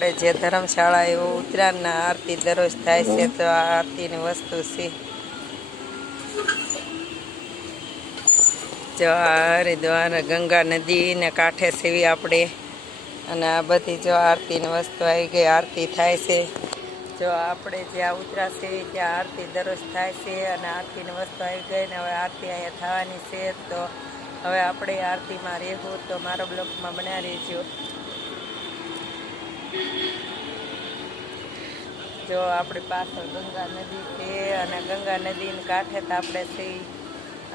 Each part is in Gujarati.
આપણે જે ધર્મશાળા એવું ઉત્તરાયણના આરતી દરરોજ થાય છે, તો આ આરતીની વસ્તુ છે. જો આ હરિદ્વાર ગંગા નદીને કાંઠે સેવી આપણે, અને આ બધી જો આરતીની વસ્તુ આવી ગઈ, આરતી થાય છે. જો આપણે જ્યાં ઉતરાશે ત્યાં આરતી દરરોજ થાય છે, અને આરતીની વસ્તુ આવી ગઈ ને હવે આરતી અહીંયા થવાની છે. તો હવે આપણે આરતીમાં રહેવું, તો મારો બ્લોગમાં બન્યા રહેજો. જો આપણી પાછળ ગંગા નદી છે, અને ગંગા નદીની કાંઠે તો આપણે છીએ,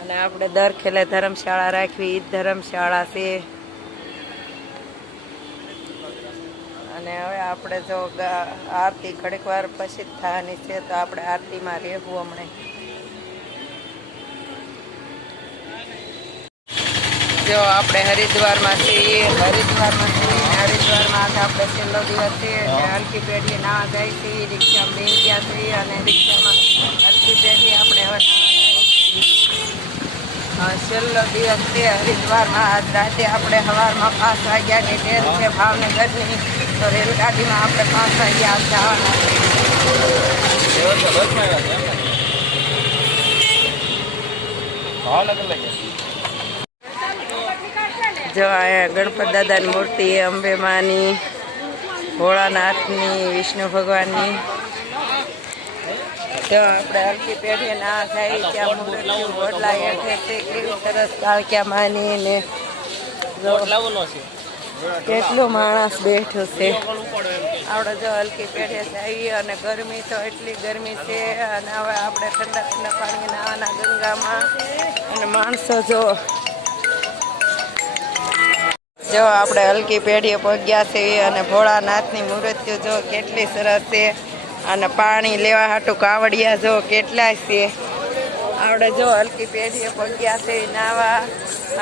અને આપણે દર ખેલે ધર્મશાળા રાખવી, એ ધર્મશાળા છે. અને હવે આપણે જો આરતી ઘડીક વાર પછી થવાની છે, તો આપણે આરતીમાં રહેવું હમણાં. જો આપણે હરિદ્વારમાં છીએ, હરિદ્વારમાં આપણે છેલ્લો દિવસ છે, અને હલકી પેઢીએ નાવા જાય છે, રિક્ષામાં બેસી ગયા છીએ, અને રિક્ષામાં હલકી પેઢી આપણે હવે છેલ્લો દિવસ છે હરિદ્વારમાં. આજ રાતે આપણે સવારમાં 5 વાગ્યાની ટ્રેન છે ભાવનગરની, તો રેલગાડીમાં આપણે 5 વાગ્યા જવાના છે. જો અહીંયા ગણપત દાદાની મૂર્તિ, અંબે માની, ભોળાનાથની, વિષ્ણુ ભગવાનની. જો આપણે હલકી પેઢીએ ના જાય ત્યાં મૂર્તિ વડલા હેઠે છે, કેવી સરસ કાળક્યા માની ને કેટલું માણસ બેઠું છે. આપણે જો હલકી પેઢીએ જઈએ, અને ગરમી તો એટલી ગરમી છે, અને હવે આપણે ઠંડા ઠંડા પાણી નાવાના ગંગામાં, અને માણસો જો આપણે હલકી પેઢીએ પહોંચ્યા છે, અને ભોળાનાથની મૂર્તિ જો કેટલી સરસ છે, અને પાણી લેવા હાટું કાવડિયા જો કેટલાય છે. આપણે જો હલકી પેઢીએ પહોંચ્યા છે નાવા,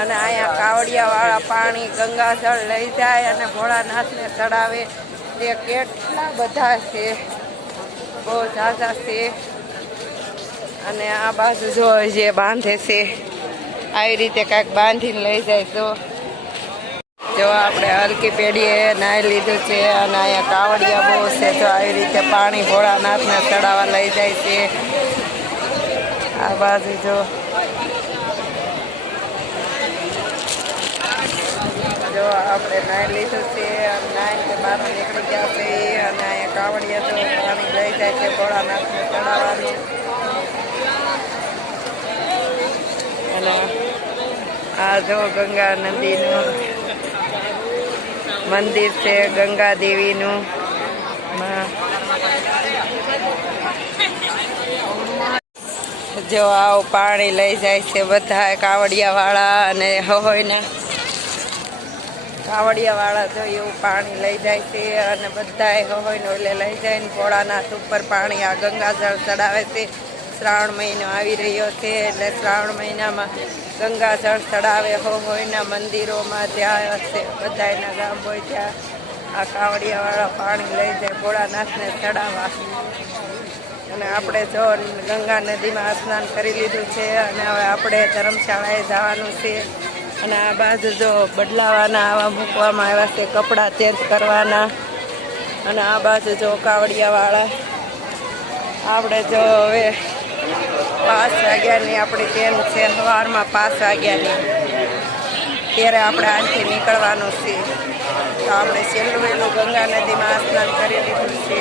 અને અહીંયા કાવડિયાવાળા પાણી ગંગાજળ લઈ જાય અને ભોળાનાથને ચડાવે, તે કેટલા બધા છે, બહુ ઝાઝા છે. અને આ બાજુ જો જે બાંધે છે, આવી રીતે કાંઈક બાંધીને લઈ જાય. જો આપણે હલકી પેઢીએ નાહી લીધું છે, અને અહીંયા કાવડિયા બહુ છે, તો આવી રીતે પાણી ભોળાનાથને ચડાવવા લઈ જાય છે. આ બાજુ જો આપણે નાહી લીધું છે, નાહીને બહાર નીકળી ગયા છે, અને અહીંયા કાવડિયા જો પાણી લઈ જાય છે ભોળાનાથને ચડાવવાનું. અને આ જો ગંગા નદીનું મંદિર છે, ગંગા દેવીનું. જો આવું પાણી લઈ જાય છે બધા કાવડિયાવાળા, અને હોયના કાવડિયાવાળા જો એવું પાણી લઈ જાય છે, અને બધા હોયને ઓલે લઈ જાય ને ભોળાનાથ ઉપર પાણી આ ગંગાજળ ચડાવે છે. શ્રાવણ મહિનો આવી રહ્યો છે, એટલે શ્રાવણ મહિનામાં ગંગાજળ ચડાવે હોયના મંદિરોમાં, જ્યાં બધાના ગામ હોય ત્યાં આ કાવડિયાવાળા પાણી લઈ જાય ભોળાનાથને ચડાવવા. અને આપણે જો ગંગા નદીમાં સ્નાન કરી લીધું છે, અને હવે આપણે ધર્મશાળાએ જવાનું છે. અને આ બાજુ જો બદલાવાના આવા મૂકવામાં આવ્યા છે, કપડાં ચેન્જ કરવાના. અને આ બાજુ જો કાવડિયાવાળા. આપણે જો હવે 5 વાગ્યાની આપણી ટ્રેન છે, સવારમાં 5 વાગ્યાની, ત્યારે આપણે આજથી નીકળવાનું છે. તો આપણે છેલ્લું વહેલું ગંગા નદીમાં સ્નાન કરી લીધું છે.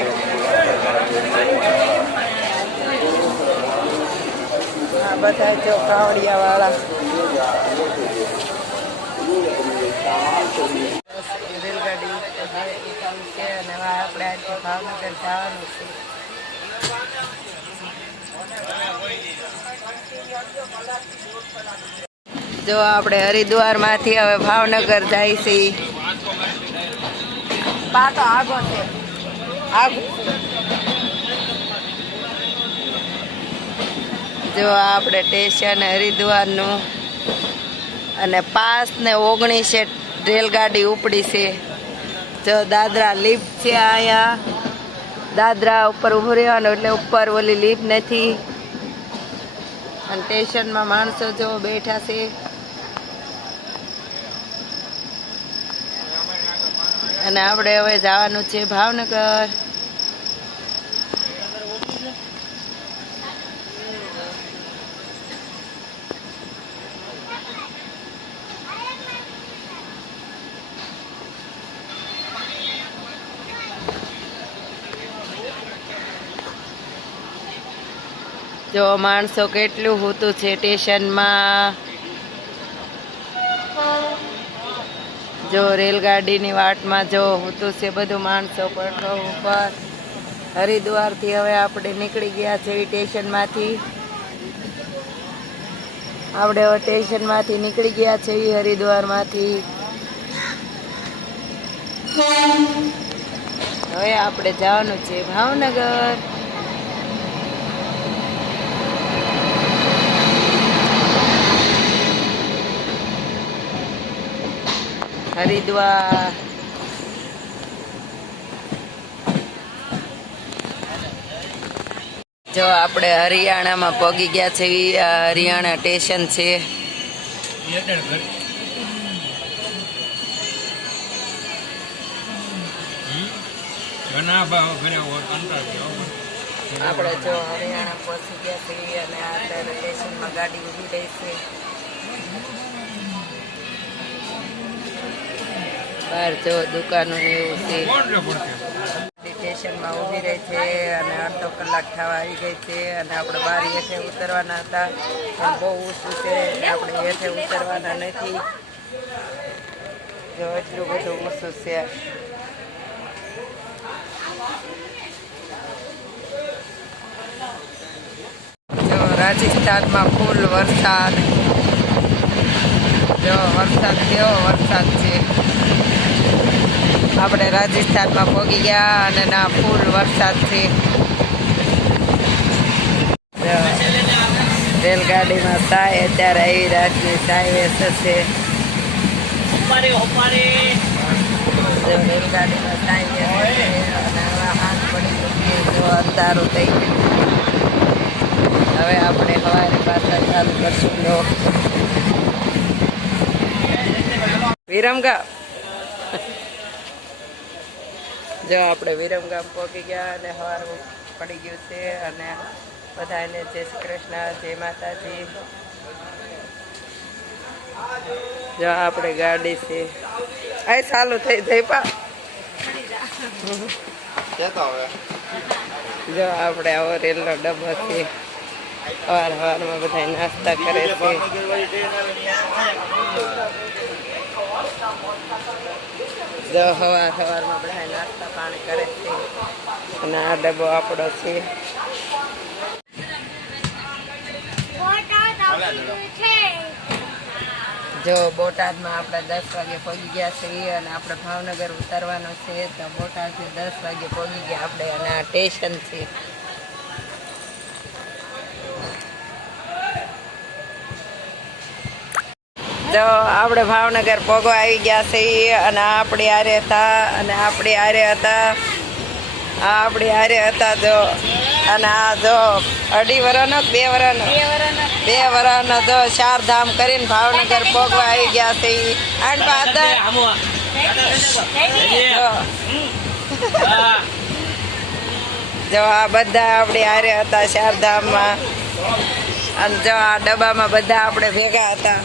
આ બધા જો કાવડિયાવાળા. રેલગાડી છે, અને આપણે આજથી ભાવનગર જવાનું છે. જો આપણે હરિદ્વારમાંથી હવે ભાવનગર જાય છે. પાતો આગો છે, જો આપણે સ્ટેશન હરિદ્વારનું, અને 5 ને 19 રેલગાડી ઉપડી છે. જો દાદરા લિફ્ટ છે, અહીંયા દાદરા ઉપર ઊભું રહેવાનું, એટલે ઉપર ઓલી લિફ્ટ નથી. અને સ્ટેશનમાં માણસો જો બેઠા છે. અને આપણે હવે જવાનું છે ભાવનગર. જો માણસો કેટલું હોતું છે સ્ટેશનમાં. જો રેલગાડીની વાટમાં જો હોતું છે બધું માણસો પ્લેટફોર્મ ઉપર. હરિદ્વારથી હવે આપણે નીકળી ગયા છે સ્ટેશનમાંથી. આપણે હવે સ્ટેશનમાંથી નીકળી ગયા છે હરિદ્વારમાંથી. હવે આપણે જવાનું છે ભાવનગર. હરિદ્વાર જો આપણે હરિયાણામાં પહોંચી ગયા છે. હરિયાણા સ્ટેશન છે. આપણે જો હરિયાણા પહોંચી ગયા છીએ અને અત્યારે સ્ટેશનમાં ગાડી ઊભી રહી છે. બહાર જો દુકાનો ને એવું છે. સ્ટેશનમાં ઊભી રહી છે અને અડધો કલાક થવા આવી ગઈ છે અને આપણે બહાર હેઠે ઉતરવાના હતા પણ બહુ ઊંચું છે આપણે હેઠે ઉતરવાના નથી. જો એટલું બધું ઊંચું છે. જો રાજસ્થાનમાં ફૂલ વરસાદ. જો વરસાદ કેવો વરસાદ છે. આપણે રાજસ્થાનમાં પહોંચી ગયા અને ના ફૂલ વરસાદ છે. રેલગાડીમાં સાય અત્યારે આવી રાતની સાય વેસે છે. રેલગાડીમાં સાય વેસે છે અને હવે હાથ પડી ગઈ. જો અંધારું થઈ ગયું. હવે આપણે સવારે પાછા ચાલુ કરશું. વિરમગામ જો આપણે વિરમગામ પહોંચી ગયા અને સવાર પડી ગયું છે અને બધાને જય શ્રી કૃષ્ણ, જય માતાજી. જો આપણે ગાડી છે આ ચાલુ થઈ જઈ પા. જો આપણે આવો રેલનો ડબ્બો છે. સવારમાં બધા નાસ્તા કરે છે. જો સવારમાં બધા નાસ્તા પાણી કરે છે અને આ ડબ્બો આપણો છે. જો બોટાદમાં આપણે 10 વાગે પહોંચી ગયા છીએ અને આપણે ભાવનગર ઉતરવાનું છે. તો બોટાદથી 10 વાગે પહોંચી ગયા આપણે અને આ સ્ટેશન છે. જો આપણે ભાવનગર પોગો આવી ગયા છીએ અને આપણી હારે હતા અને આપણી હારે હતા આપણી હારે હતા. જો અને આ જો 2.5 વર્ષનો 2 વર્ષનો જો 4 ધામ કરીને ભાવનગર પોગવા આવી ગયા છે. જો આ બધા આપણી હારે હતા 4 ધામમાં અને જો આ ડબ્બામાં બધા આપણે ભેગા હતા.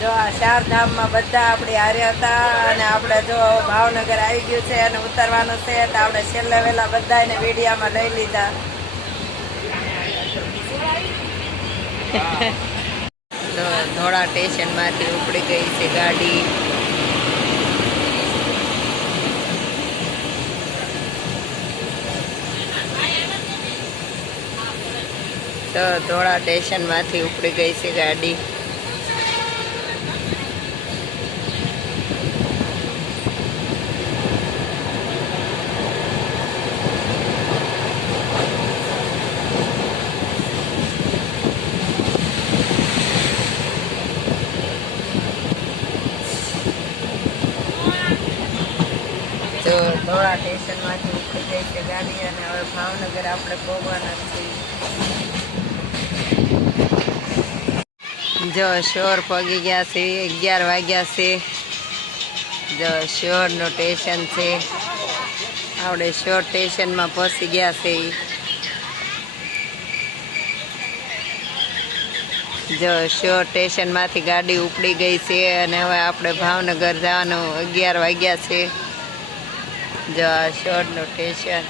જો આ 4 ધામમાં બધા આપણી હારે હતા અને આપણે જો ભાવનગર આવી ગયું છે અને ઉતરવાનું છે તો આપણે છેલ્લે વહેલા બધાને વિડીયામાં લઈ લીધા. ધોળા સ્ટેશનમાંથી ઉપડી ગઈ છે ગાડી. તો ધોળા સ્ટેશનમાંથી ઉપડી ગઈ છે ગાડી. તો ધોળા સ્ટેશનમાંથી ઉપડી ગઈ છે ગાડી અને હવે ભાવનગર આપણે પહોંચવાના છીએ. જો શોર પગી ગયા છે. 11 વાગ્યા છે જો શિહોરનું સ્ટેશન છે. આપણે શિહોર સ્ટેશનમાં પહોંચી ગયા છે. જો શિહોર સ્ટેશનમાંથી ગાડી ઉપડી ગઈ છે અને હવે આપણે ભાવનગર જવાનું 11 વાગ્યા છે. જો આ શિહોરનું સ્ટેશન.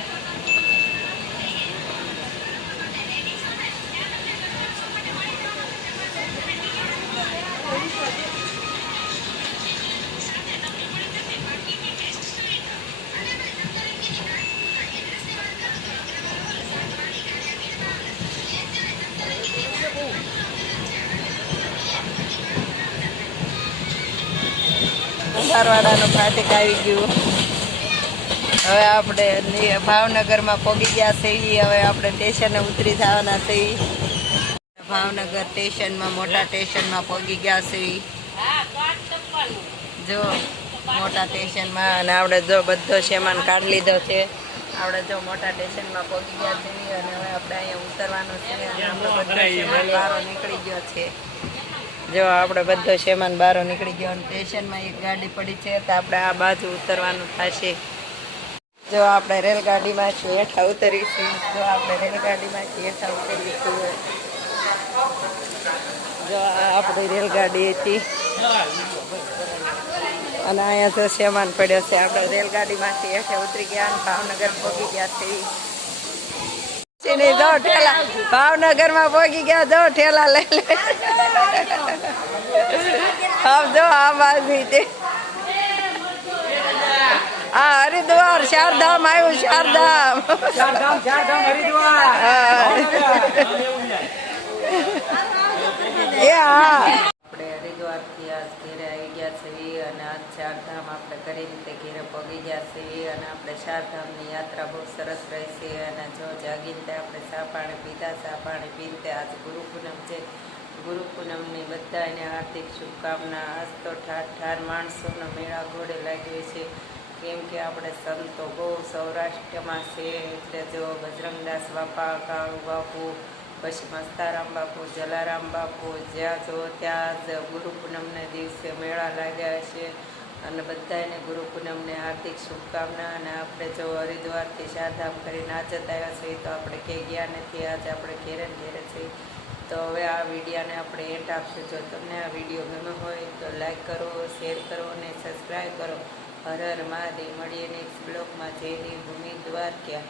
ધારવાડાનું ફાટક આવી ગયું. હવે આપણે ભાવનગરમાં પહોંચી ગયા છીએ. હવે આપણે સ્ટેશને ઉતરી જવાના છીએ. ભાવનગર સ્ટેશનમાં મોટા સ્ટેશનમાં પહોંચી ગયા છીએ. જો મોટા સ્ટેશનમાં અને આપણે જો બધો સામાન કાઢી લીધો છે. આપણે જો મોટા સ્ટેશનમાં પહોંચી ગયા છીએ અને હવે આપણે અહીંયા ઉતરવાનું છે અને આપણો બધો સામાન બહાર નીકળી ગયો છે. જો આપણે બધો સામાન બહાર નીકળી ગયો અને સ્ટેશનમાં એક ગાડી પડી છે તો આપણે આ બાજુ ઉતરવાનું થશે. જો આપણે રેલગાડીમાંથી હેઠા ઉતરીશું. જો આપણે રેલગાડીમાંથી હેઠા ઉતરીશું. જો આ આપણી રેલગાડી હતી અને અહીંયા જો સામાન પડ્યો છે. આપણે રેલગાડીમાંથી હેઠે ઉતરી ગયા અને ભાવનગર પહોંચી ગયા છીએ. જો ઠેલા ભાવનગરમાં પહોંચી ગયા. જો ઠેલા લઈ લે. જો આ બાજુ છે. આ હરિદ્વાર ચારધામ આવ્યું. ચારધામ એ હા. આપણે હરિદ્વારથી આજ ઘેરે આવી ગયા છીએ અને આજ ચારધામ આપણે કરીને તે ઘેરે પગી ગયા છીએ અને આપણે ચારધામની યાત્રા બહુ સરસ રહેશે. અને જો જાગીને આપણે ચા પાણી પીધા. ચા પાણી પીને આજ ગુરુ પૂનમ છે. ગુરુ પૂનમની બધાને હાર્દિક શુભકામના. આજ તો ઠાર ઠાર માણસોનો મેળા ઘોડે લાગ્યો છે. કેમ કે આપણે સંતો બહુ સૌરાષ્ટ્રમાં છે. એટલે જો બજરંગદાસ બાપા, કાળુ બાપુ, પછી મસ્તારામ બાપુ, જલારામ બાપુ, જ્યાં જો ત્યાં જ ગુરુ પૂનમને દિવસે મેળા લાગ્યા છે. અને બધાને ગુરુ પૂનમને હાર્દિક શુભકામના. અને આપણે જો હરિદ્વારથી ચારધામ કરીને આજ જ આવ્યા છીએ તો આપણે ક્યાંય ગયા નથી. આજે આપણે ઘેરે ઘેરે છીએ. તો હવે આ વિડીયોને આપણે એન્ડ આપશું. જો તમને આ વિડીયો ગમ્યો હોય તો લાઈક કરો, શેર કરો અને સબસ્ક્રાઈબ કરો. હર હર મહાદેવ. મળીએ નેક્સ્ટ બ્લોગમાં. જય દેવ ભૂમિ દ્વારકા.